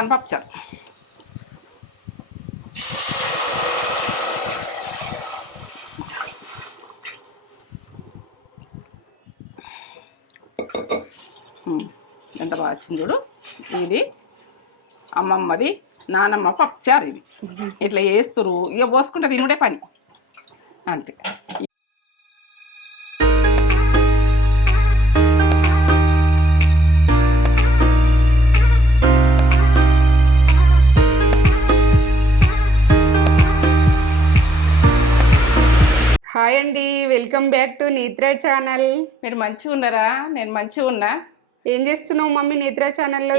తెలంగాణ పప్పుచారు. ఎంత బాగా వచ్చింది చూడు. ఇది అమ్మమ్మది నానమ్మ పప్పుచారు. ఇది ఇట్లా వేస్తురు, ఇక పోసుకుంటే తినుడే పని అంతే. హాయ్ అండి, వెల్కమ్ బ్యాక్ టు నిద్ర ఛానల్. మీరు మంచిగా ఉన్నారా? నేను మంచిగా ఉన్నా. ఏం చేస్తున్నావు మమ్మీ నిద్ర ఛానల్లో?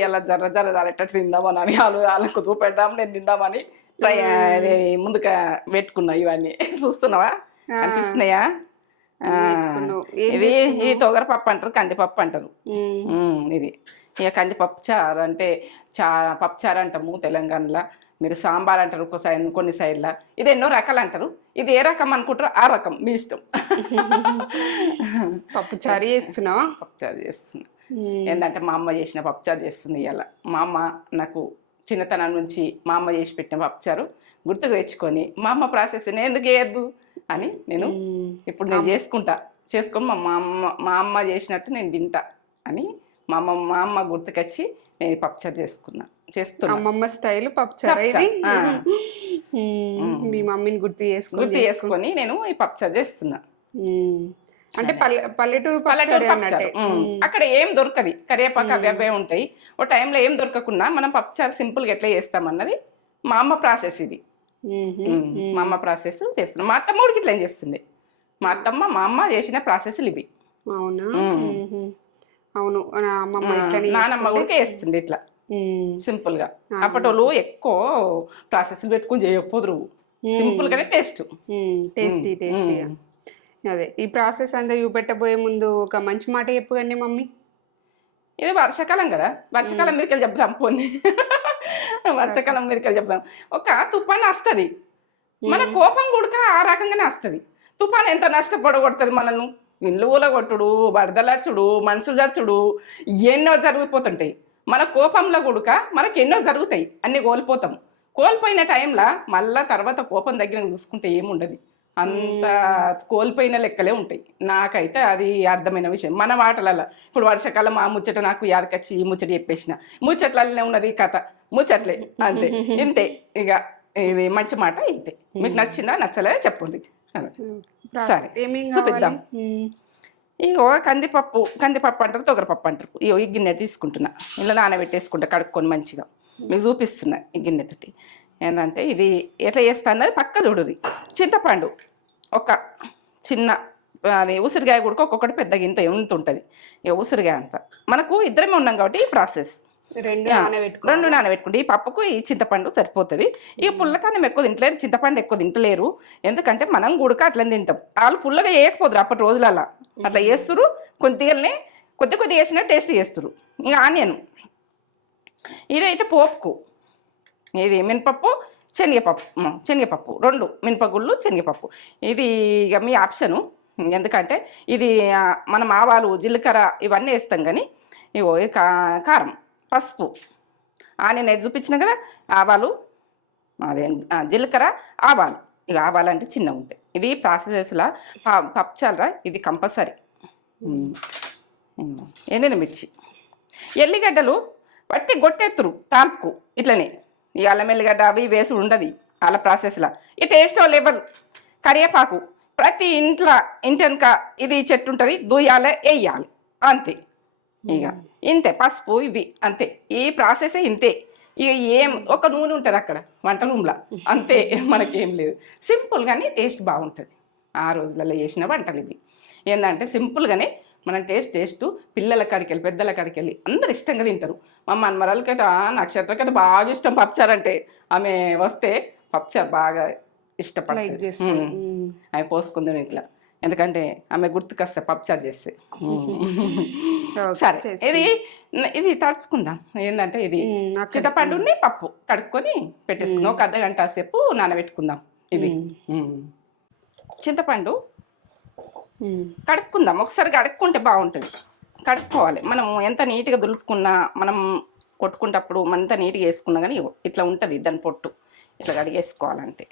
ఇలా జర్ర ఎట్ట తిందామని వాళ్ళకు చూపెడదాం, నేను తిందామని ముందుగా పెట్టుకున్నా. ఇవన్నీ చూస్తున్నావా, అనిపిస్తున్నాయా? ఇది తొగర పప్పు అంటారు, కందిపప్పు అంటారు. ఇది ఇక కందిపప్పు చారు అంటే పప్పు చారు అంటాము తెలంగాణలో. మీరు సాంబార్ అంటారు కొన్ని సైడ్లో. ఇది ఎన్నో రకాలు అంటారు. ఇది ఏ రకం అనుకుంటారో ఆ రకం, మీ ఇష్టం. పప్పుచారు చేస్తున్నావా? పప్పుచారు చేస్తున్నా. ఏంటంటే మా అమ్మ చేసిన పప్పుచారు చేస్తుంది ఇవాళ. మా అమ్మ నాకు చిన్నతనం నుంచి మా అమ్మ చేసి పెట్టిన పప్పుచారు గుర్తుకు తెచ్చుకొని, మా అమ్మ ప్రాసెస్ ఎందుకు వేయద్దు అని నేను ఇప్పుడు నేను చేసుకొని మా అమ్మ చేసినట్టు నేను తింటా అని మా అమ్మ గుర్తుకొచ్చి నేను పప్పుచారు చేస్తున్నా. అమ్మమ్మ స్టైల్ పప్పుచారు ఇది. మీ మమ్మీని గుర్తు చేసుకొని నేను ఈ పప్పుచారు చేస్తున్నా. అంటే పల్లెటూరు అక్కడ ఏం దొరకది, కరివేపాకు అవి అవే ఉంటాయి. ఓ టైంలో ఏం దొరకకుండా మనం పప్పుచారు సింపుల్గా ఎట్లా చేస్తామన్నది మా అమ్మ ప్రాసెస్. ఇది మా అమ్మ ప్రాసెస్ చేస్తున్నాం. మా అత్తమ్మ కూడా ఇట్లా ఏం చేస్తుంది. మా అమ్మ చేసిన ప్రాసెస్లు ఇవి. అవునా? అవును, నానమ్మ కూడా వేస్తుంది ఇట్లా సింపుల్ గా. అప్పటోళ్ళు ఎక్కువ ప్రాసెస్ పెట్టుకుని చేయకపోదురు, సింపుల్ గానే టేస్టీ. అదే ఈ ప్రాసెస్ అంతా చూపెట్టబోయే ముందు ఒక మంచి మాట చెప్పకండి మమ్మీ. ఇది వర్షాకాలం కదా, వర్షాకాలం మీదకి చెప్తాం. పోనీ వర్షాకాలం మీదకి చెప్తాం. ఒక తుఫాను వస్తుంది, మన కోపం కూడా ఆ రకంగానే వస్తుంది. తుఫాను ఎంత నష్టపడగొడుతుంది మనను. ఇండ్లు ఊలగొట్టుడు, వరదలచ్చుడు, మనుషులు చచ్చుడు, ఎన్నో జరిగిపోతుంటాయి. మన కోపంలో కూడా మనకు ఎన్నో జరుగుతాయి, అన్నీ కోల్పోతాం. కోల్పోయిన టైంలో మళ్ళా తర్వాత కోపం దగ్గర చూసుకుంటే ఏముండదు, అంత కోల్పోయిన లెక్కలే ఉంటాయి. నాకైతే అది అర్థమైన విషయం. మన మాటలలో ఇప్పుడు వర్షాకాలం ఆ ముచ్చట నాకు యాదకొచ్చి ఈ ముచ్చట చెప్పేసిన. ముచ్చట్లనే ఉన్నది కథ, ముచ్చట్లే అంతే, ఇంతే. ఇక ఇది మంచి మాట ఇంతే. మీకు నచ్చిందా నచ్చలేదా చెప్పండి. సరే చూపిద్దాం. ఇగో కందిపప్పు అంటారు, తొగరపప్పు అంటారు. ఇగో ఈ గిన్నె తీసుకుంటున్నా, ఇలా నానబెట్టేసుకుంటా కడుక్కొని మంచిగా. మీకు చూపిస్తున్నా ఈ గిన్నెతోటి. ఏంటంటే ఇది ఎట్లా చేస్తా అన్నది పక్క చూడుది. చింతపండు ఒక చిన్న, అది ఉసిరికాయ కూడా ఒక్కొక్కటి పెద్ద గింత ఎంత ఉంటుంది. ఇక ఉసిరికాయ అంత మనకు ఇద్దరమే ఉన్నాం కాబట్టి ఈ ప్రాసెస్ రెండు నానబెట్టుకుంటే ఈ పప్పుకు ఈ చింతపండు సరిపోతుంది. ఇక పుల్లతనం ఎక్కువ తింటలేరు, చింతపండు ఎక్కువ తింటలేరు. ఎందుకంటే మనం గుడక అట్లా తింటాం. వాళ్ళు పుల్లగా వేయకపోదురు అప్పటి రోజులలో. అట్లా చేస్తురు, కొద్దిగా వేసినా టేస్ట్ చేస్తురు. ఇక ఆనియన్, ఇదైతే పోపుకు. ఇది మినపప్పు శనగపప్పు 2 మినపగుళ్ళు, శనగపప్పు. ఇది ఇక మీ ఆప్షను. ఎందుకంటే ఇది మనం ఆవాలు, జీలకర్ర ఇవన్నీ వేస్తాం. కానీ ఇగో కారం, పసుపు, ఆనియన్ అయితే చూపించిన కదా, ఆవాలు, అదే జీలకర్ర, ఆవాలు. ఇక ఆవాలు అంటే చిన్నగా ఉంటాయి. ఇది ప్రాసెస్లో పప్పుచారురా, ఇది కంపల్సరీ. ఎండిన మిర్చి, ఎల్లిగడ్డలు పట్టి గొట్టెత్తురు తాల్పుకు ఇట్లనే. ఈ అల్లం ఎల్లిగడ్డ అవి వేసి ఉండదు వాళ్ళ ప్రాసెస్లో. ఈ టేస్ట్ లెవెల్. కరివేపాకు ప్రతి ఇంటెనక ఇది చెట్టు ఉంటుంది, దూయాలి, వేయాలి, అంతే. ఇక ఇంతే. పసుపు ఇవి అంతే. ఈ ప్రాసెసే ఇంతే. ఇక ఒక నూనె ఉంటుంది అక్కడ వంట రూమ్లో, అంతే. మనకేం లేదు. సింపుల్ కానీ టేస్ట్ బాగుంటుంది. ఆ రోజులలో చేసిన వంటలు ఇవి. ఏంటంటే సింపుల్గానే మనం టేస్ట్ పిల్లల కాడికి వెళ్ళి, పెద్దల కాడికి వెళ్ళి అందరు ఇష్టంగా తింటారు. మా మనమరాలకైతే నక్షత్రకైతే బాగా ఇష్టం పప్పుచారు అంటే. ఆమె వస్తే పప్పుచారు బాగా ఇష్టపడుతుంది. అవి పోసుకుందాం ఇట్లా, ఎందుకంటే ఆమె గుర్తుకొస్తే పప్పుచారు చేస్తే. సరే, ఇది తడుపుకుందాం. ఏంటంటే ఇది చింతపండుని పప్పు కడుక్కొని పెట్టేసుకుందాం. ఒక అర్ధగంట సేపు నానబెట్టుకుందాం. ఇవి చింతపండు కడుక్కుందాం. ఒకసారి కడుక్కుంటే బాగుంటుంది. కడుక్కోవాలి. మనం ఎంత నీట్గా దులుపుకున్నా మనం కొట్టుకుంటప్పుడు అంతా నీట్గా వేసుకున్నా కానీ ఇగో ఇట్లా ఉంటుంది దాని పొట్టు. ఇట్లా కడిగేసుకోవాలంటే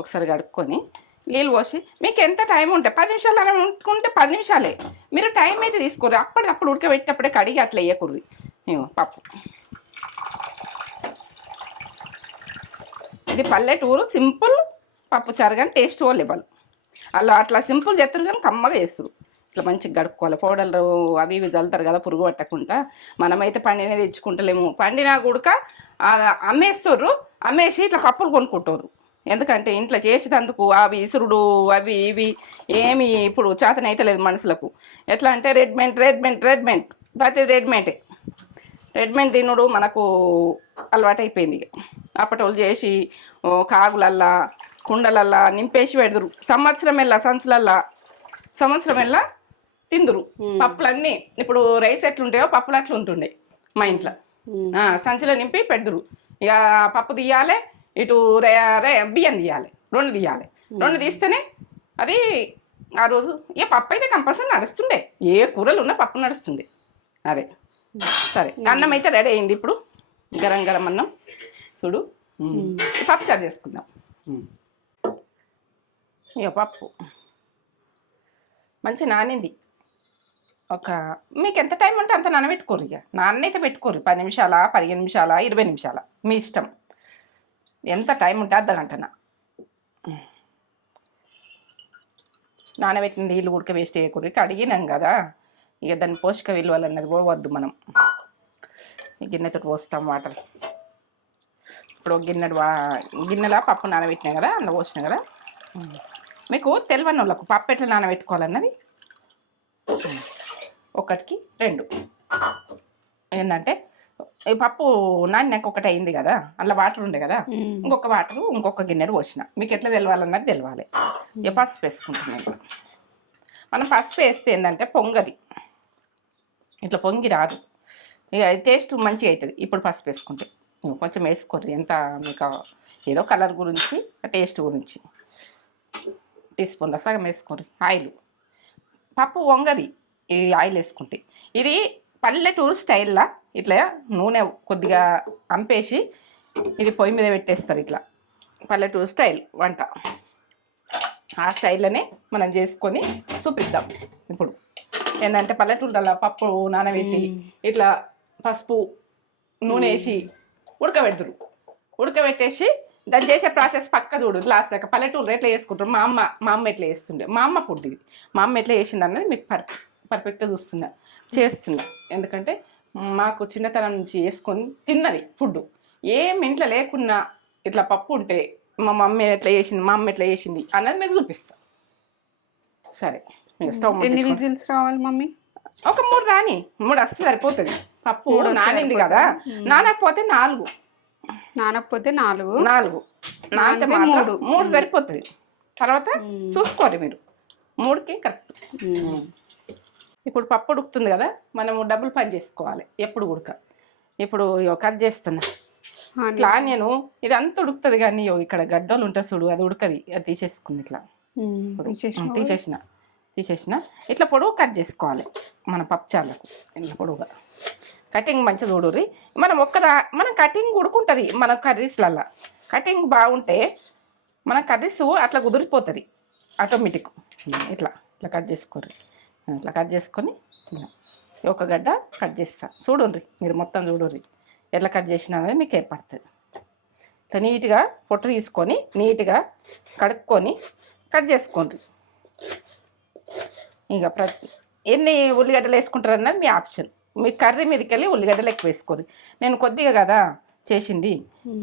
ఒకసారి కడుక్కొని నీళ్ళు పోసి మీకు ఎంత టైం ఉంటే 10 నిమిషాలు అలా ఉంటుకుంటే 10 నిమిషాలే. మీరు టైం అయితే తీసుకోరు, అప్పటికప్పుడు ఉడకబెట్టేటప్పుడే కడిగి అట్లా వేయకూడదు. ఇగో పప్పు, ఇది పల్లెటూరు సింపుల్ పప్పు చారు, కానీ టేస్ట్ ఓ లెవెల్. అలా అట్లా సింపుల్ చేస్తారు కానీ కమ్మగా చేస్తారు. ఇట్లా మంచిగా గడుక్కోవాలి. పౌడర్లు అవి ఇవి చల్లుతారు కదా పురుగు పట్టకుండా. మనమైతే పండినే తెచ్చుకుంటలేము, పండినా కూడా అమ్మేస్తారు. అమ్మేసి ఇట్లా పప్పులు కొనుక్కుంటారు. ఎందుకంటే ఇంట్లో చేసేటందుకు అవి ఇసురుడు అవి ఇవి ఏమి ఇప్పుడు చేతనైతే లేదు మనుషులకు. ఎట్లా అంటే రెడ్మెంట్ ప్రతి రెడ్మెంట్ తినుడు మనకు అలవాటు అయిపోయింది. అప్పటోళ్ళు చేసి కాగులల్లా కుండలల్లా నింపేసి పెడదురు. సంవత్సరం ఎల్లా తిందురు పప్పులన్నీ. ఇప్పుడు రైస్ ఎట్లుంటాయో పప్పులు అట్లా ఉంటుండే మా ఇంట్లో. సంచిలో నింపి పెడదురు. ఇక పప్పు తీయాలి, ఇటు బియ్యం తీయాలి, రెండు తీస్తేనే అది ఆ రోజు. ఇక పప్పు అయితే కంపల్సరీ నడుస్తుండే, ఏ కూరలు ఉన్నా పప్పు నడుస్తుంది. అదే సరే, అన్నం అయితే రెడీ అయింది. ఇప్పుడు గరం అన్నం చూడు. పప్పు చారు చేసుకుందాం. ఇక పప్పు మంచి నానింది. మీకు ఎంత టైం ఉంటే అంత నానబెట్టుకోరు. ఇక నాన్నైతే పెట్టుకోరు 10 నిమిషాలా 15 నిమిషాలా 20 నిమిషాలా మీ ఇష్టం. ఎంత టైం ఉంటే అర్ధగంటన నానబెట్టిన నీళ్ళు ఉడక వేస్ట్ చేయకూడదు. కడిగినాం కదా, ఇక దాని పోషక విలువలు అన్నది కూడా వద్దు. మనం ఈ గిన్నెతో పోస్తాం వాటర్. ఇప్పుడు గిన్నెలా పప్పు నానబెట్టినాం కదా, అందులో పోసినాం కదా. మీకు తెలియని వాళ్ళకు పప్పు ఎట్లా నానబెట్టుకోవాలన్నది 1కి 2 ఏంటంటే ఈ పప్పు నాన్నకు ఒకటి అయింది కదా, అందులో వాటర్ ఉండే కదా, ఇంకొక గిన్నెడు పోసిన. మీకు ఎట్లా తెలవాలన్నది తెలవాలి. ఇక పసుపు వేసుకుంటున్నాను. ఇప్పుడు మనం పసుపు వేస్తే ఏంటంటే పొంగది, ఇట్లా పొంగి రాదు. ఇక టేస్ట్ మంచిగా అవుతుంది. ఇప్పుడు పసుపు వేసుకుంటే కొంచెం వేసుకోర్రి, ఎంత మీకు ఏదో కలర్ గురించి టేస్ట్ గురించి. టీస్పూన్లో సగం వేసుకోర్రి. ఆయిల్, పప్పు వంగది ఈ ఆయిల్ వేసుకుంటే. ఇది పల్లెటూరు స్టైల్లా ఇట్లా నూనె కొద్దిగా అంపేసి ఇది పొయ్యి మీద పెట్టేస్తారు. ఇట్లా పల్లెటూరు స్టైల్ వంట. ఆ స్టైల్లోనే మనం చేసుకొని చూపిద్దాం. ఇప్పుడు ఏంటంటే పల్లెటూరులో పప్పు నానబెట్టి ఇట్లా పసుపు నూనె వేసి ఉడకబెట్టేసి దాన్ని చేసే ప్రాసెస్ పక్క చూడు లాస్ట్ దాకా. పల్లెటూరులో ఎట్లా చేసుకుంటారు, మా అమ్మ ఎట్లా చేస్తుండే, మా అమ్మ ఫుడ్ ఇది. మా అమ్మ ఎట్లా చేసింది అన్నది మీకు పర్ఫెక్ట్గా చేస్తున్నా. ఎందుకంటే మాకు చిన్నతనం నుంచి వేసుకొని తిన్నది ఫుడ్. ఏం ఇంట్లో లేకున్నా ఇట్లా పప్పు ఉంటే మా అమ్మ ఎట్లా చేసింది అన్నది మీకు చూపిస్తా. సరే, మీకు స్టవ్ ఎన్ని విజిల్స్ రావాలి మమ్మీ? ఒక 3 వస్తే సరిపోతుంది. పప్పు నానింది కదా, నానకపోతే 4 నానితే 3 సరిపోతుంది. తర్వాత చూసుకోరు మీరు, 3కి కరెక్ట్. ఇప్పుడు పప్పు ఉడుకుతుంది కదా, మనము డబుల్ పని చేసుకోవాలి ఎప్పుడు ఉడక. ఇప్పుడు కట్ చేస్తున్నా ఇట్లా ఆనియన్. ఇది అంతా ఉడుకుతుంది కానీ ఇక్కడ గడ్డలు ఉంటుంది చూడు, అది ఉడకది. అది తీసేసుకుంది ఇట్లా. తీసేసిన ఇట్లా పొడవు కట్ చేసుకోవాలి. మన పప్పుచార్లకు ఇట్లా పొడవుగా కటింగ్ మంచిగా చూడుర్రి. మనం కటింగ్ ఉడుకుంటుంది. మన కర్రీస్లల్లో కటింగ్ బాగుంటే మన కర్రీస్ అట్లా కుదిరిపోతుంది ఆటోమేటిక్. ఇట్లా కట్ చేసుకోర్రి. ఇట్లా కట్ చేసుకొని ఒక గడ్డ కట్ చేస్తా. చూడుర్రి, మీరు మొత్తం చూడుర్రి ఎట్లా కట్ చేసినా అనేది మీకు ఏర్పడుతుంది. ఇట్లా నీట్గా పొట్టు తీసుకొని నీట్గా కడుక్కొని కట్ చేసుకోండి. ఇక ఎన్ని ఉల్లిగడ్డలు వేసుకుంటారు అన్నది మీ ఆప్షన్. మీ కర్రీ మీదకి వెళ్ళి ఉల్లిగడ్డలు ఎక్కువ వేసుకోరు. నేను కొద్దిగా కదా చేసింది,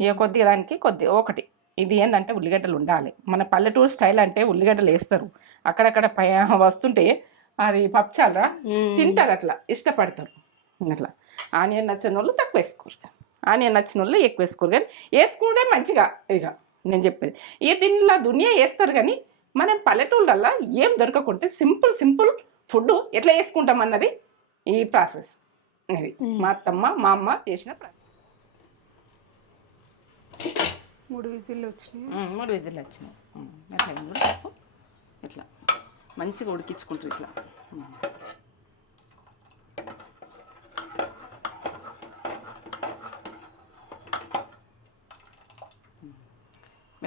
ఇక కొద్దిగా దానికి ఒకటి. ఇది ఏంటంటే ఉల్లిగడ్డలు ఉండాలి. మన పల్లెటూరు స్టైల్ అంటే ఉల్లిగడ్డలు వేస్తారు. అక్కడక్కడ వస్తుంటే అది పప్పుచారా తింటారు, అట్లా ఇష్టపడతారు. అట్లా ఆనియన్ నచ్చిన వాళ్ళు తక్కువ వేసుకోరు, ఆనియన్ నచ్చిన వాళ్ళు ఎక్కువ వేసుకోరు. కానీ వేసుకుంటే మంచిగా. ఇక నేను చెప్పేది ఈ దీనిలో దునియా వేస్తారు కానీ మనం పల్లెటూళ్ళల్లో ఏం దొరకకుంటే సింపుల్ ఫుడ్ ఎట్లా వేసుకుంటాం అన్నది ఈ ప్రాసెస్. ఇది మా అత్తమ్మ మా అమ్మ చేసిన ప్రాసెస్. 3 విజిల్లు వచ్చినాయి. 3 విజిల్లు వచ్చినాయి. అట్లా ఇట్లా మంచిగా ఉడికించుకుంటారు. ఇట్లా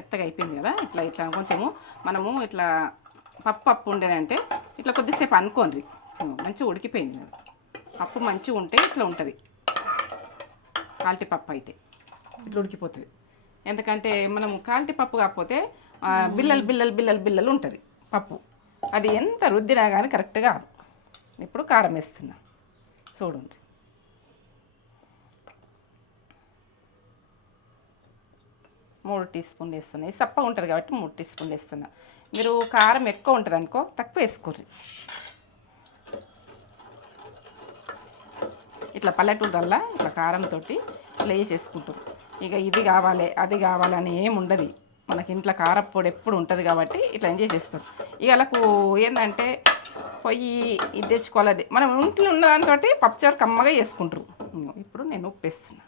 మెత్తగా అయిపోయింది కదా. ఇట్లా ఇట్లా కొంచెము మనము ఇట్లా పప్పు ఉండేనంటే ఇట్లా కొద్దిసేపు అనుకోండి, మంచిగా ఉడికిపోయింది. పప్పు మంచిగా ఉంటే ఇట్లా ఉంటుంది. కాల్టీ పప్పు అయితే ఇట్లా ఉడికిపోతుంది. ఎందుకంటే మనం కాల్టీ పప్పు కాకపోతే బిల్లలు బిల్లలు బిల్లలు బిల్లలు ఉంటుంది పప్పు. అది ఎంత రుద్దినా కానీ కరెక్ట్గా. ఇప్పుడు కారం వేస్తున్నా చూడండి. మూడు టీ స్పూన్లు వేస్తున్నాయి. సప్పగా ఉంటుంది కాబట్టి 3 టీ స్పూన్లు వేస్తున్నా. మీరు కారం ఎక్కువ ఉంటుంది అనుకో తక్కువ వేసుకోర్రి. ఇట్లా పల్లెటూరులల్లా ఇట్లా కారంతో ఇట్లా వేసేసుకుంటారు. ఇక ఇది కావాలి అది కావాలి అని ఏమి ఉండదు. మనకి ఇంట్లో కారప్పొడి ఎప్పుడు ఉంటుంది కాబట్టి ఇట్లా ఎంజాయ్ చేస్తారు. ఇక వాళ్ళకు ఏంటంటే పొయ్యి ఇది తెచ్చుకోవాలి. మనం ఇంట్లో ఉన్న దాంతో పప్పుచారు కమ్మగా వేసుకుంటారు. ఇప్పుడు నేను ఉప్పు వేస్తున్నా.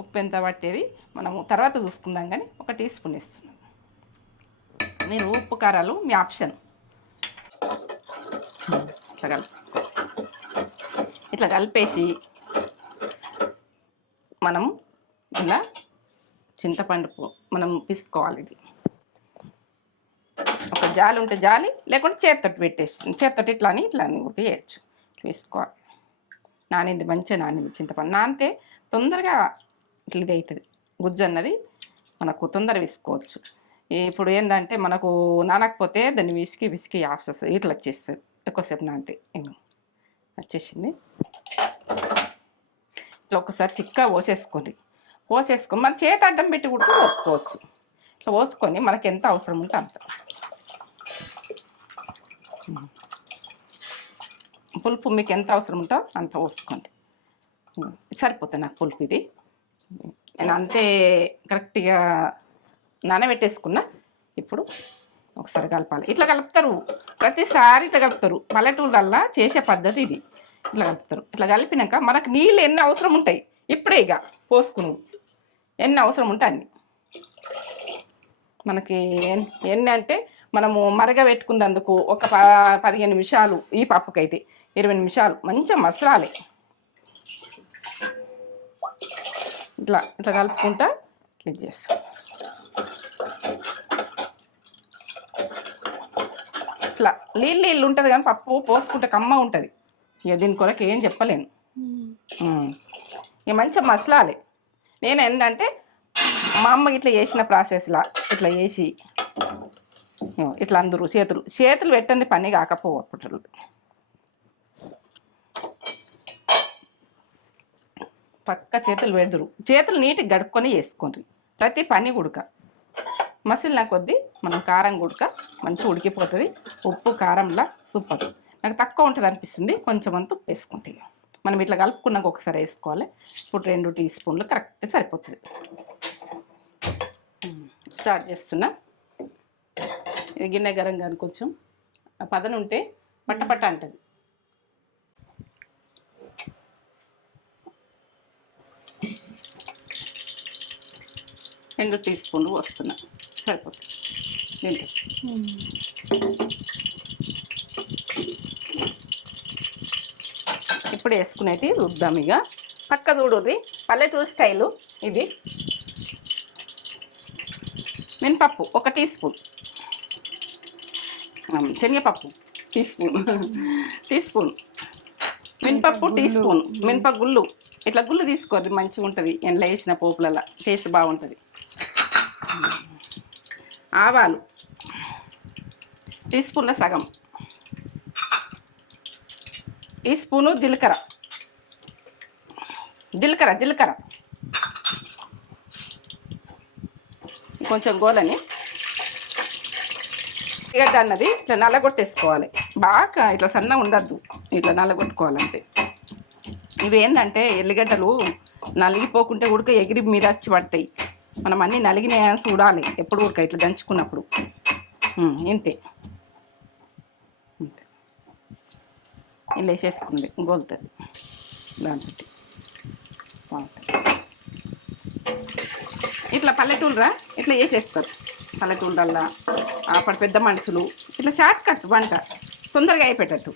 ఉప్పు ఎంత పట్టేది మనము తర్వాత చూసుకుందాం, కానీ 1 టీ స్పూన్ వేస్తున్నాను. మీరు ఉప్పు కారాలు మీ ఆప్షన్. ఇట్లా కలిపేసుకో. ఇట్లా కలిపేసి మనం ఇలా చింతపండు మనం పిసుకోవాలి. ఇది ఒక జాలి ఉంటే జాలి, లేకుంటే చేత్తోటి పెట్టేసి చేత్తోటి ఇట్లా అని కూడా చేయొచ్చు. వేసుకోవాలి. నానింది మంచిగా నానింది చింతపండు. నానితే తొందరగా ఇట్లా ఇది అవుతుంది. గుజ్జు అన్నది మనకు తొందర వేసుకోవచ్చు. ఇప్పుడు ఏంటంటే మనకు నానకపోతే దాన్ని విసికి వస్తుంది. ఇట్లా వచ్చేస్తుంది ఎక్కువసేపు నానితే. వచ్చేసింది. ఇట్లా ఒకసారి చిక్కగా పోసేసుకొని మన చేతి అడ్డం పెట్టి కూడా పోసుకోవచ్చు. ఇట్లా పోసుకొని మనకి ఎంత అవసరం ఉంటే అంత. పులుపు మీకు ఎంత అవసరం ఉంటో అంత పోసుకోండి. సరిపోతుంది నాకు పులుపు. ఇది నేను అంతే కరెక్ట్గా నానబెట్టేసుకున్నా. ఇప్పుడు ఒకసారి కలపాలి. ఇట్లా కలుపుతారు ప్రతిసారి, ఇట్లా కలుపుతారు. పల్లెటూళ్ళల్లో చేసే పద్ధతి ఇది. ఇట్లా కలుపుతారు. ఇట్లా కలిపినాక మనకు నీళ్ళు ఎన్ని అవసరం ఉంటాయి ఇప్పుడే ఇక పోసుకుని, ఎన్ని అవసరం ఉంటాయి అన్ని. మనకి ఎన్ని అంటే మనము మరగబెట్టుకున్నందుకు ఒక 15 నిమిషాలు, ఈ పప్పుకైతే 20 నిమిషాలు మంచిగా మసలాలి. ఇట్లా ఇట్లా కలుపుకుంటా ఇట్లా చేస్తాం. ఇట్లా నీళ్ళు ఉంటుంది కానీ పప్పు పోసుకుంటే కమ్మ ఉంటుంది. ఇక దీని కొరకు ఏం చెప్పలేను. ఇక మంచిగా మసలాలి. నేను ఏంటంటే మా అమ్మ ఇట్లా చేసిన ప్రాసెస్లా ఇట్లా చేసి ఇట్లా అందరూ చేతులు పెట్టండి పని కాకపోవు. అప్పుడు పక్క చేతులు పెడదురు. చేతులు నీట్గా గడుక్కొని వేసుకోండి ప్రతి పని గుడక. మసిలిన కొద్దీ మనం కారం గుడక మంచిగా ఉడికిపోతుంది. ఉప్పు కారంలా సూపర్. నాకు తక్కువ ఉంటుంది అనిపిస్తుంది, కొంచెం అంత ఉప్పు వేసుకుంటే మనం ఇట్లా కలుపుకున్నాక ఒకసారి వేసుకోవాలి. ఇప్పుడు 2 టీ స్పూన్లు కరెక్ట్ సరిపోతుంది. స్టార్ట్ చేస్తున్నా. ఇది గిన్నె గరం కానీ కొంచెం పదన ఉంటే పట్టపట్ట అంటుంది. 2 టీ స్పూన్లు వస్తున్నా సరిపోతుంది. దీంట్లో ఇప్పుడు వేసుకునేటి రుద్దాం. ఇక పక్క చూడుర్రి పల్లెటూరు స్టైలు ఇది. మినపప్పు 1 టీ స్పూన్, శనగపప్పు టీ స్పూన్, మినపప్పు టీ స్పూన్, మినప గుళ్ళు ఇట్లా గుళ్ళు తీసుకోండి మంచిగా ఉంటుంది. ఎండ్లో వేసిన పోపులలో టేస్ట్ బాగుంటుంది. ఆవాలు టీ స్పూన్ల సగం, టీ స్పూను జీలకర్ర కొంచెం గోలని ఎల్లిగడ్డ అన్నది ఇట్లా నల్లగొట్టేసుకోవాలి. బాగా ఇట్లా సన్నగా ఉండద్దు, ఇట్లా నల్లగొట్టుకోవాలంటే. ఇవి ఏంటంటే ఎల్లిగడ్డలు నలిగిపోకుంటే ఉడక ఎగిరి మీద వచ్చి పడతాయి. మనం అన్నీ నలిగినాయా చూడాలి ఎప్పుడు ఉడక ఇట్లా దంచుకున్నప్పుడు. ఇంతే ఇలా వేసేసుకుంది గోలుతుంది. దాంతో ఇట్లా పల్లెటూరురా ఇట్లా వేసేస్తారు. పల్లెటూళ్ళల్లో అప్పుడు పెద్ద మనుషులు ఇట్లా షార్ట్ కట్ వంట తొందరగా అయిపోయేటట్టు.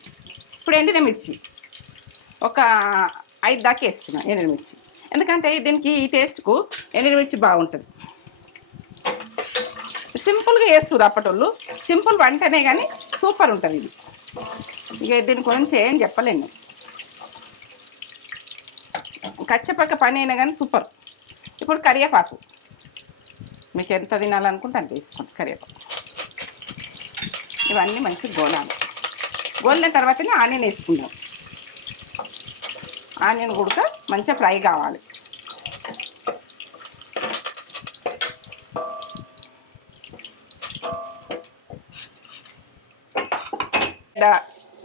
ఇప్పుడు ఎండినమిర్చి ఒక 5 దాకా వేస్తున్నా. ఎండినమిర్చి ఎందుకంటే దీనికి ఈ టేస్ట్కు ఎండినమిర్చి బాగుంటుంది. సింపుల్గా చేస్తారు అప్పటోళ్ళు. సింపుల్ వంటనే కానీ సూపర్ ఉంటుంది ఇది. ఇక దీని గురించి ఏం చెప్పలేను. కచ్చపక్క పని అయినా కానీ సూపర్. ఇప్పుడు కరివేపాకు మీకు ఎంత తినాలనుకుంటే అంత వేసుకోండి కరివేపాకు. ఇవన్నీ మంచిగా గోలాలి. గోలిన తర్వాతనే ఆనియన్ వేసుకుందాం. ఆనియన్ కూడా మంచిగా ఫ్రై కావాలి.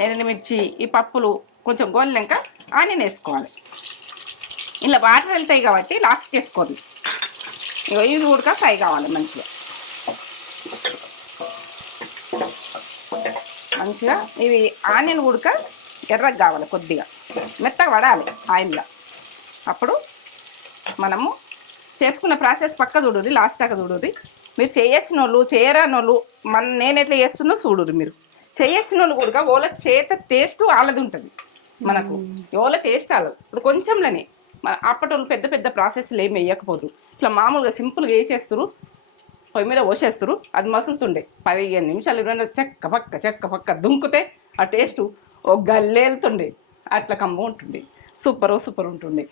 ఎండుమిర్చి ఈ పప్పులు కొంచెం గోలినాక ఆనియన్ వేసుకోవాలి. ఇలా వాటర్ వెళ్తాయి కాబట్టి లాస్ట్కి వేసుకోండి. ఇవి ఉడక ఫ్రై కావాలి మంచిగా. మంచిగా ఇవి ఆనియన్ ఉడక ఎర్రగా కావాలి, కొద్దిగా మెత్తగా పడాలి ఆయిల్లో. అప్పుడు మనము చేసుకున్న ప్రాసెస్ పక్క చూడుర్రి, లాస్ట్ దాకా చూడుర్రి. మీరు చేయొచ్చిన వాళ్ళు చేయరాని వాళ్ళు నేను ఎట్లా చేస్తున్నా చూడుర్రి. మీరు చేయొచ్చిన వాళ్ళు కూడా ఓల చేత టేస్ట్ వాళ్ళది ఉంటుంది. మనకు ఓల టేస్ట్ వాళ్ళది. ఇప్పుడు కొంచెంలోనే అప్పటి వాళ్ళు పెద్ద పెద్ద ప్రాసెస్లు ఏమి వేయకపోదు. ఇట్లా మామూలుగా సింపుల్గా వేసేస్తారు, పొయ్యి మీద పోసేస్తారు. అది మసులుతుండే 15 నిమిషాలు 20 చెక్క పక్క దుంకుతే ఆ టేస్ట్ ఒక గల్లేలుతుండే. అట్లా కమ్మ ఉంటుండే, సూపర్ ఉంటుండే.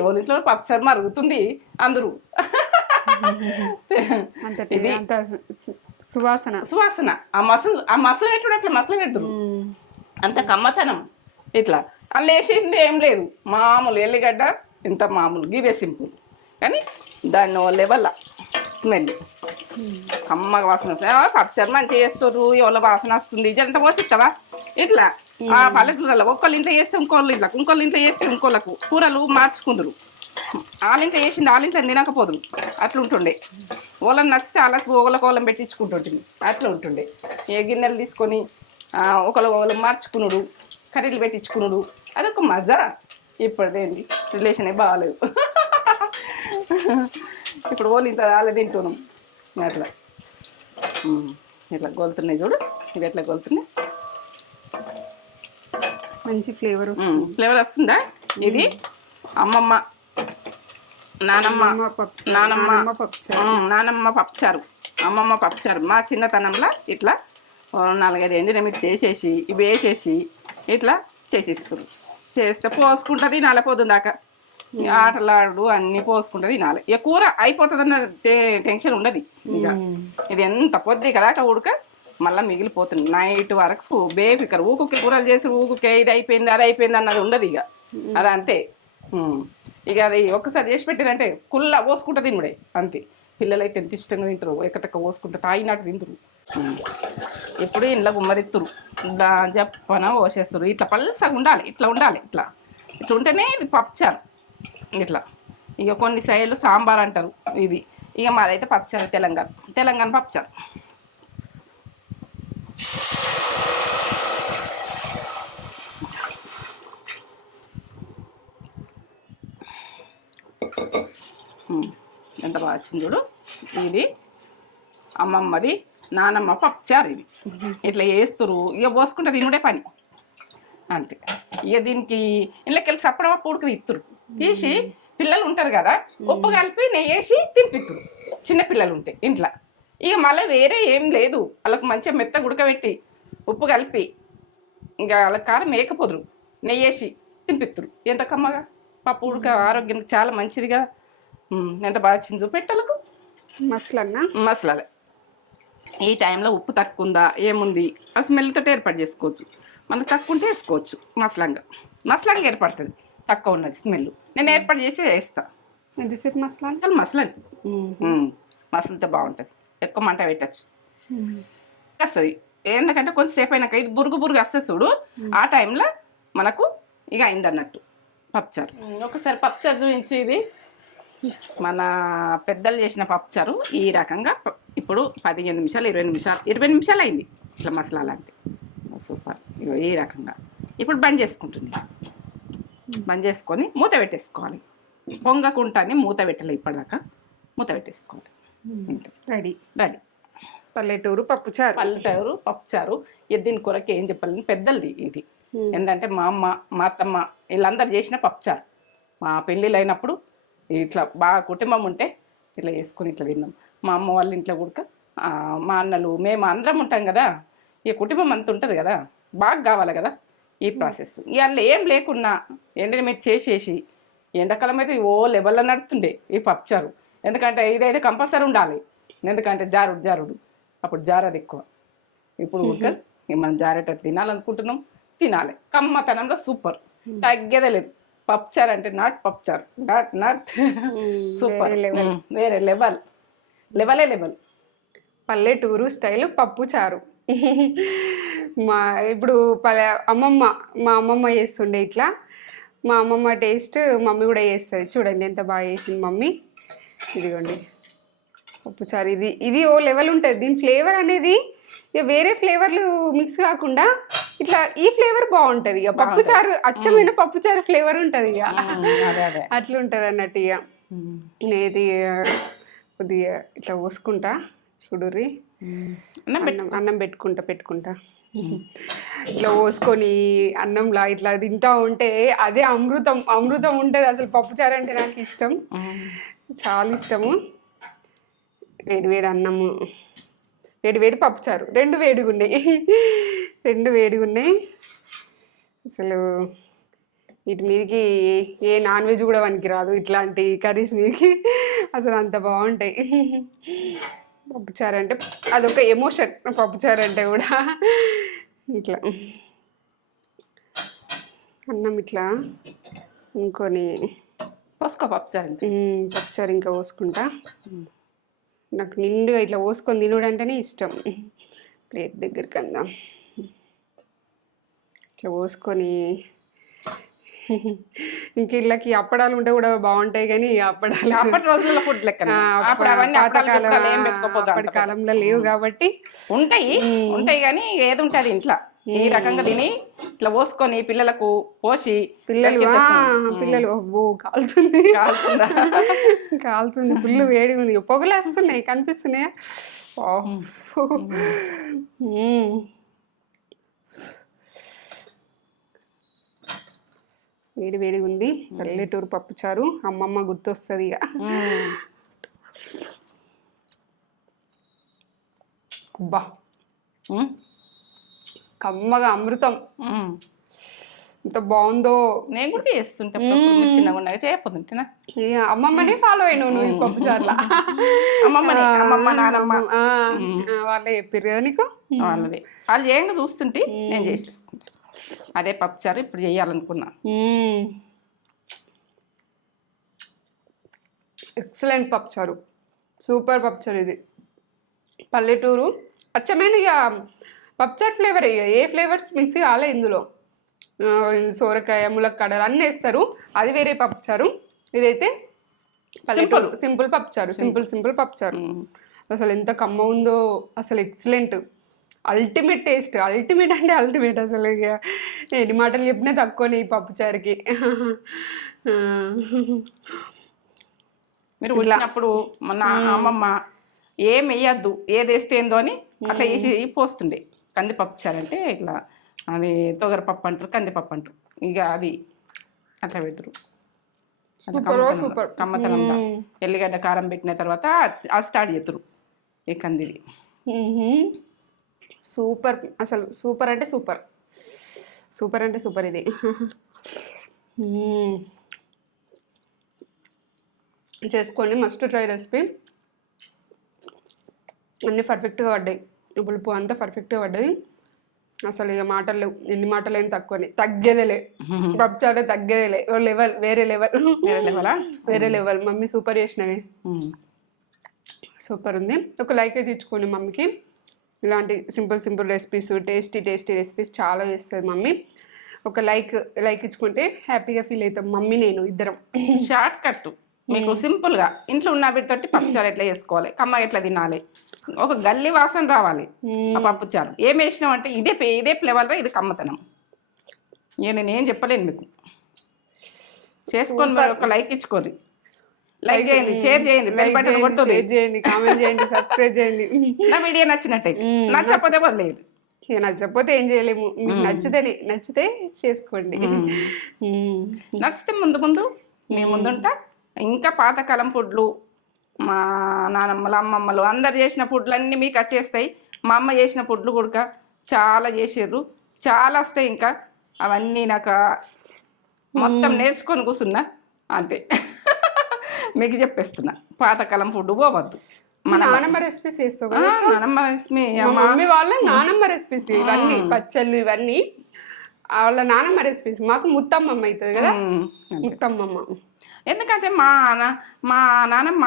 ఎవరింట్లో పప్పుసారి మరుగుతుంది అందరూ. ఇది సువాసన ఆ మసలు పెట్టుడు అట్లా మసలు పెడుతురు. అంత కమ్మతనం. ఇట్లా అలా వేసింది ఏం లేదు, మామూలు ఎల్లిగడ్డ ఇంత మామూలు గివే సింపుల్. కానీ దాన్ని లెవెల్ స్మెల్ కమ్మగా వాసన వస్తుంది. పప్పుసారి మంచిగా చేస్తారు, ఎవరి వాసన వస్తుంది. ఇదంతా పోసిస్తావా ఇట్లా ఆ పల్లెటూళ్ళలో ఒక్కళ్ళు ఇంట్లో చేస్తే ఇంకోళ్ళు ఇట్లా, ఇంకోళ్ళు ఇంట్లో చేస్తే ఇంకోళ్ళకు కూరలు మార్చుకుందరు. వాళ్ళింట్లో చేసింది వాళ్ళింట్లో తినకపోదు. అట్లా ఉంటుండే. ఓళ్ళని నచ్చితే వాళ్ళకు ఓళ్ళకోళ్ళం పెట్టించుకుంటుంటుంది. అట్లా ఉంటుండే. ఏ గిన్నెలు తీసుకొని ఒకళ్ళు మార్చుకునుడు, కర్రీలు పెట్టించుకునుడు, అదొక మజా. ఇప్పుడుదేంటి రిలేషనే బాగాలేదు. ఇప్పుడు ఓళ్ళు ఇంత రాలే తింటున్నాం. అట్లా ఇట్లా గొలుతున్నాయి చూడు, ఇవి ఎట్లా గొలుతున్నాయి. మంచి ఫ్లేవర్ వస్తుందా? ఇది అమ్మమ్మ నానమ్మ పప్పుచారు, అమ్మమ్మ పప్పుచారు. మా చిన్నతనంలో ఇట్లా 4-5 ఎండుమిర్చి చేసేసి ఇవి వేసేసి ఇట్లా చేసిస్తారు. చేస్తే పోసుకుంటుంది తినాలి పొద్దున్న దాకా. ఆటలాడు అన్నీ పోసుకుంటుంది తినాలి. ఇక కూర అయిపోతుందన్న టెన్షన్ ఉండదు. ఇక ఇది ఎంత పొద్దు కదాక ఉడక మళ్ళీ మిగిలిపోతుంది. నైట్ వరకు బేఫికర్. ఊకుకి కూరలు చేసి ఊకుకే ఇది అయిపోయింది అది అయిపోయింది అన్నది ఉండదు. ఇక అది అంతే. ఇక అది ఒక్కసారి చేసి పెట్టారంటే కుల్ల పోసుకుంటూ తినుడే అంతే. పిల్లలు అయితే ఎంత ఇష్టంగా తింటారు, ఎక్కతెక్క పోసుకుంటూ తాగినట్టు తింటారు. ఎప్పుడు ఇంట్లో గుమ్మరిత్తురు, చెప్పన పోసేస్తారు. ఇట్లా పల్సగా ఉండాలి, ఇట్లా ఉండాలి. ఇట్లా ఉంటేనే ఇది పప్పుచారు. ఇట్లా ఇక కొన్ని సైడ్లు సాంబార్ అంటారు. ఇది ఇక మాదైతే పప్పుచారు. తెలంగాణ పప్పుచారు. ఎంత బాగా వచ్చింది చూడు. ఇది అమ్మమ్మది నానమ్మ పప్పుచారు. ఇది ఇట్లా వేస్తురు. ఇక పోసుకుంటే తినుడే పని అంతే. ఇక దీనికి ఇళ్ళకెళ్ళి సప్పడపప్పు ఉడక ఇత్తురు. తీసి పిల్లలు ఉంటారు కదా, ఉప్పు కలిపి నెయ్యి వేసి తినిపిత్తురు. చిన్నపిల్లలు ఉంటే ఇంట్లో. ఇక మళ్ళీ వేరే ఏం లేదు. వాళ్ళకి మంచిగా మెత్తగా ఉడకబెట్టి ఉప్పు కలిపి ఇంకా వాళ్ళకి కారం వేయకపోదురు, నెయ్యి వేసి తినిపిత్తురు. ఎంత కమ్మగా. పప్పు ఉడక ఆరోగ్యానికి చాలా మంచిదిగా. ఎంత బాగా వచ్చింది పెట్టలకు మసలాలే. ఈ టైంలో ఉప్పు తక్కువ ఉందా ఏముంది ఆ స్మెల్తో ఏర్పాటు చేసుకోవచ్చు. మనకు తక్కువ ఉంటే వేసుకోవచ్చు. మసలంగా ఏర్పడుతుంది. తక్కువ ఉన్నది స్మెల్ నేను ఏర్పాటు చేసి వేస్తాను. ఎంతసేపు మసలాలి? మసలితే బాగుంటుంది. ఎక్కువ మంట పెట్టచ్చు వస్తుంది. ఎందుకంటే కొంచెంసేపు అయినాక ఇది బురుగు వస్తుంది చూడు. ఆ టైంలో మనకు ఇక అయిందన్నట్టు పప్పుచారు. ఒకసారి పప్పుచారు చూపించి. ఇది మన పెద్దలు చేసిన పప్పుచారు. ఈ రకంగా ఇప్పుడు 15 నిమిషాలు 20 నిమిషాలు అయింది. ఇట్లా మసాలా అంటే సూపర్. ఈ రకంగా ఇప్పుడు బంద్ చేసుకుంటుంది. బంద్ చేసుకొని మూత పెట్టేసుకోవాలి. పొంగకుంటానే మూత పెట్టాలి. ఇప్పటిదాకా మూత పెట్టేసుకోవాలి. రెడీ పల్లెటూరు పప్పుచారు. దీని కొరకు ఏం చెప్పాలని పెద్దలది ఇది. ఏంటంటే మా అమ్మ మా అత్తమ్మ వీళ్ళందరూ చేసిన పప్పుచారు. మా పెళ్ళిళ్ళు అయినప్పుడు ఇట్లా బాగా కుటుంబం ఉంటే ఇట్లా వేసుకొని ఇట్లా తిన్నాం. మా అమ్మ వాళ్ళ ఇంట్లో కూడా మా అన్నలు మేము అందరం ఉంటాం కదా, ఈ కుటుంబం అంత ఉంటుంది కదా, బాగా కావాలి కదా ఈ ప్రాసెస్. ఇవాళ ఏం లేకున్నా ఎండని మీరు చేసేసి ఎండాకాలం అయితే ఓ లెవెల్లో నడుతుండే ఈ పప్పుచారు. ఎందుకంటే ఇదైతే కంపల్సరీ ఉండాలి, ఎందుకంటే జారుడు అప్పుడు జారది ఎక్కువ. ఇప్పుడు ఉడకదు, మనం జారేటట్టు తినాలనుకుంటున్నాం, తినాలి. కమ్మతనంలో సూపర్, తగ్గేదే లేదు. పప్పుచారు అంటే నాట్ పప్పుచారు, నాట్ సూపర్, వేరే లెవెల్. పల్లెటూరు స్టైల్ పప్పు చారు. ఇప్పుడు మా అమ్మమ్మ చేస్తుండే ఇట్లా. మా అమ్మమ్మ టేస్ట్ మమ్మీ కూడా చేస్తుంది. చూడండి ఎంత బాగా చేసింది మమ్మీ. ఇదిగోండి పప్పు చారు. ఇది ఓ లెవెల్ ఉంటుంది. దీని ఫ్లేవర్ అనేది ఇక వేరే ఫ్లేవర్లు మిక్స్ కాకుండా ఇట్లా ఈ ఫ్లేవర్ బాగుంటుంది. ఇక పప్పు చారు అచ్చమైన పప్పు చారు ఫ్లేవర్ ఉంటుంది. ఇక అట్లా ఉంటుంది అన్నట్టు. ఇక నేది కొద్దిగా ఇట్లా పోసుకుంటా, చూడుర్రి. అన్నం పెట్టుకుంటా ఇట్లా పోసుకొని అన్నంలా ఇట్లా తింటా ఉంటే అదే అమృతం ఉంటుంది. అసలు పప్పుచారు అంటే నాకు ఇష్టం, చాలా ఇష్టము. వేడి అన్నము, వేడి పప్పుచారు, రెండు వేడిగా ఉన్నాయి. అసలు వీటి మీదకి ఏ నాన్ వెజ్ కూడా పనికిరాదు, ఇట్లాంటి కర్రీస్ మీదకి అసలు అంత బాగుంటాయి. పప్పుచారు అంటే అదొక ఎమోషన్, పప్పుచారు అంటే కూడా. ఇట్లా అన్నం ఇట్లా ఇంకొని పోసుకో పప్పుచారు ఇంకా పోసుకుంటా. నాకు నిండుగా ఇట్లా పోసుకొని తినడం అంటేనే ఇష్టం. ప్లేట్ దగ్గరికి అందాం. ఇట్లా పోసుకొని ఇంక ఇళ్ళకి అప్పడాలు ఉంటే కూడా బాగుంటాయి, కానీ అప్పడాలు అప్పటి రోజుల్లో ఫుడ్ లెక్క అప్పటి కాలంలో లేవు కాబట్టి ఉంటాయి కానీ ఏది ఉంటుంది ఇంట్లో ఈ రకంగా తిని ఇట్లా పోసుకొని పిల్లలకు పోసి పిల్లలు అబ్బో కాలుతుంది ఫుల్ వేడిగా ఉంది. పొగలు వస్తున్నాయి, కనిపిస్తున్నాయా? వేడిగా ఉంది. పల్లెటూరు పప్పుచారు అమ్మమ్మ గుర్తొస్తుంది. ఇక అబ్బా కమ్మగా అమృతం, ఎంత బాగుందో. నేను కూడా చేస్తుంటా చిన్నగా చేయకపోతుంటేనా. అమ్మమ్మనే ఫాలో అయినావు నువ్వు ఈ పప్పుచారులా. అమ్మమ్మ నానమ్మ వాళ్ళే చెప్పారు కదా నీకు. వాళ్ళది వాళ్ళు చేయంగా చూస్తుంటే నేను చేసేస్తుంటా. అదే పప్పుచారు ఇప్పుడు చేయాలనుకున్నా. ఎక్సలెంట్ పప్పుచారు, సూపర్ పప్పుచారు. ఇది పల్లెటూరు అచ్చమైన ఇక పప్పుచారు ఫ్లేవర్. ఇక ఏ ఫ్లేవర్స్ మిక్స్ కాలే ఇందులో. సోరకాయ, ములక్కాడలు అన్నీ వేస్తారు, అది వేరే పప్పుచారు. ఇదైతే పల్లెటూరు సింపుల్ పప్పుచారు, సింపుల్ పప్పుచారు. అసలు ఎంత కమ్మ ఉందో, అసలు ఎక్సలెంట్, అల్టిమేట్ టేస్ట్. అల్టిమేట్ అంటే అల్టిమేట్. అసలు ఇక ఎన్ని మాటలు చెప్పినా తక్కువనే ఈ పప్పుచారుకి. మీరు వచ్చినప్పుడు మన అమ్మమ్మ ఏం వేయద్దు, ఏది వేస్తే ఏందో అని అట్లా వేసి పోస్తుండే. కందిపప్పు చారు అంటే ఇట్లా అది తొగరపప్పు అంటారు, కందిపప్పు అంటారు. ఇక అది అట్లా పెడతారు. కమ్మతనంగా ఎల్లిగడ్డ కారం పెట్టిన తర్వాత అది స్టార్ట్ చేస్తారు ఈ కందిది. సూపర్, అసలు సూపర్ అంటే సూపర్ ఇది. చేసుకోండి, మస్ట్ ట్రై రెసిపీ. అన్నీ పర్ఫెక్ట్గా పడ్డాయి, పులుపు అంతా పర్ఫెక్ట్గా పడ్డది. అసలు ఇక మాటలు లేవు, ఎన్ని మాటలు ఏం తక్కువని, తగ్గేదేలే. పప్పుచారు తగ్గేదేలే, లెవెల్, వేరే లెవెల్. మమ్మీ సూపర్ చేసినవి, సూపర్ ఉంది. ఒక లైక్ అయితే ఇచ్చుకోండి మమ్మీకి. ఇలాంటి సింపుల్ రెసిపీస్, టేస్టీ రెసిపీస్ చాలా చేస్తుంది మమ్మీ. ఒక లైక్ ఇచ్చుకుంటే హ్యాపీగా ఫీల్ అవుతాం మమ్మీ నేను ఇద్దరం. షార్ట్ కట్ మీకు సింపుల్గా ఇంట్లో ఉన్న వీటితోటి పప్పుచారు ఎట్లా చేసుకోవాలి, కమ్మ ఎట్లా తినాలి, ఒక గల్లి వాసన రావాలి ఆ పప్పుచారు. ఏం వేసినాం అంటే ఇదే ఫ్లేవర్లో ఇది కమ్మతనం. నేనేం చెప్పలేను మీకు. చేసుకొని మరి ఒక లైక్ ఇచ్చుకోండి, లైక్ చేయండి, షేర్ చేయండి, బెల్ బటన్ కొట్టండి, కామెంట్ చేయండి, సబ్స్క్రైబ్ చేయండి. నా వీడియో నచ్చినట్టయితే. నచ్చకపోతే వదిలేదు, నచ్చకపోతే ఏం చేయలేము. మీకు నచ్చితే చేసుకోండి. నచ్చితే ముందు మీ ముందుంటా. ఇంకా పాతకాలం ఫుడ్లు మా నానమ్మలు అమ్మమ్మలు అందరు చేసిన ఫుడ్లు అన్నీ మీకు వచ్చేస్తాయి. మా అమ్మ చేసిన ఫుడ్లు కూడా చాలా చేసారు, చాలా వస్తాయి. ఇంకా అవన్నీ నాకు మొత్తం నేర్చుకొని కూర్చున్నా అంతే. మీకు చెప్పేస్తున్నా, పాతకాలం ఫుడ్ పోవద్దు. మన నానమ్మ రెసిపీస్ చేస్తావు కదా? నానమ్మ రెసిపీ మా మమ్మీ వాళ్ళ నానమ్మ రెసిపీస్ ఇవన్నీ, పచ్చళ్ళు ఇవన్నీ వాళ్ళ నానమ్మ రెసిపీస్. మాకు ముత్తమ్మమ్మ అవుతుంది కదా, ముత్తమ్మమ్మ. ఎందుకంటే మా నానమ్మ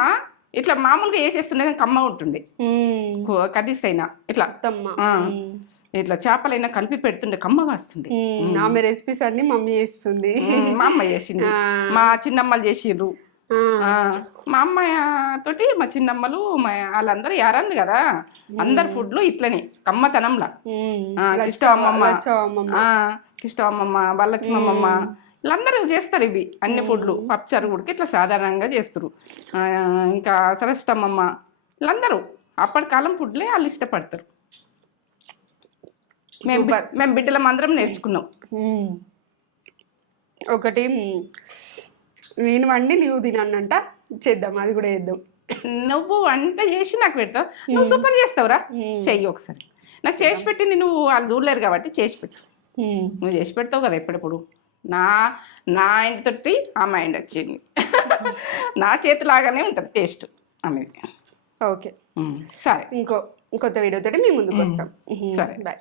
ఇట్లా మామూలుగా వేసేస్తుండే కమ్మ ఉంటుండే, కర్రీస్ అయినా ఇట్లా ఇట్లా చేపలైనా కలిపి పెడుతుండే, కమ్మగా వస్తుంది. ఆమె రెసిపీస్ అన్ని మమ్మీ చేస్తుంది. మా అమ్మ చేసింది, మా చిన్నమ్మలు చేసిర్రు. మా అమ్మాయి తోటి మా చిన్నమ్మలు వాళ్ళందరూ యారంది కదా, అందరు ఫుడ్లు ఇట్లనే కమ్మతనంలా. కిష్టమ్మమ్మ, బల్లచ్చిమమ్మ వీళ్ళందరూ చేస్తారు ఇవి అన్ని ఫుడ్లు. పప్పుచారు కూడా ఇట్లా సాధారణంగా చేస్తారు. ఇంకా సరస్వతమ్మమ్మ వీళ్ళందరూ అప్పటి కాలం ఫుడ్లే వాళ్ళు ఇష్టపడతారు. మేము బిడ్డలం అందరం నేర్చుకున్నాం. ఒకటి నేను వండి నువ్వు తినన్నంట, చేద్దాం, అది కూడా చేద్దాం. నువ్వు వంట చేసి నాకు పెడతావు, నువ్వు సూపర్ చేస్తావురా, చెయ్యి ఒకసారి. నాకు చేసి పెట్టింది నువ్వు వాళ్ళు చూడలేరు కాబట్టి చేసి పెట్టు. నువ్వు చేసి పెడతావు కదా ఎప్పుడెప్పుడు. నా ఇంటి తోటి ఆ మైండ్ వచ్చింది. నా చేతిలాగానే ఉంటుంది టేస్ట్ అనేది. ఓకే సరే, కొత్త వీడియోతో మీ ముందుకు వస్తాం. సరే, బాయ్.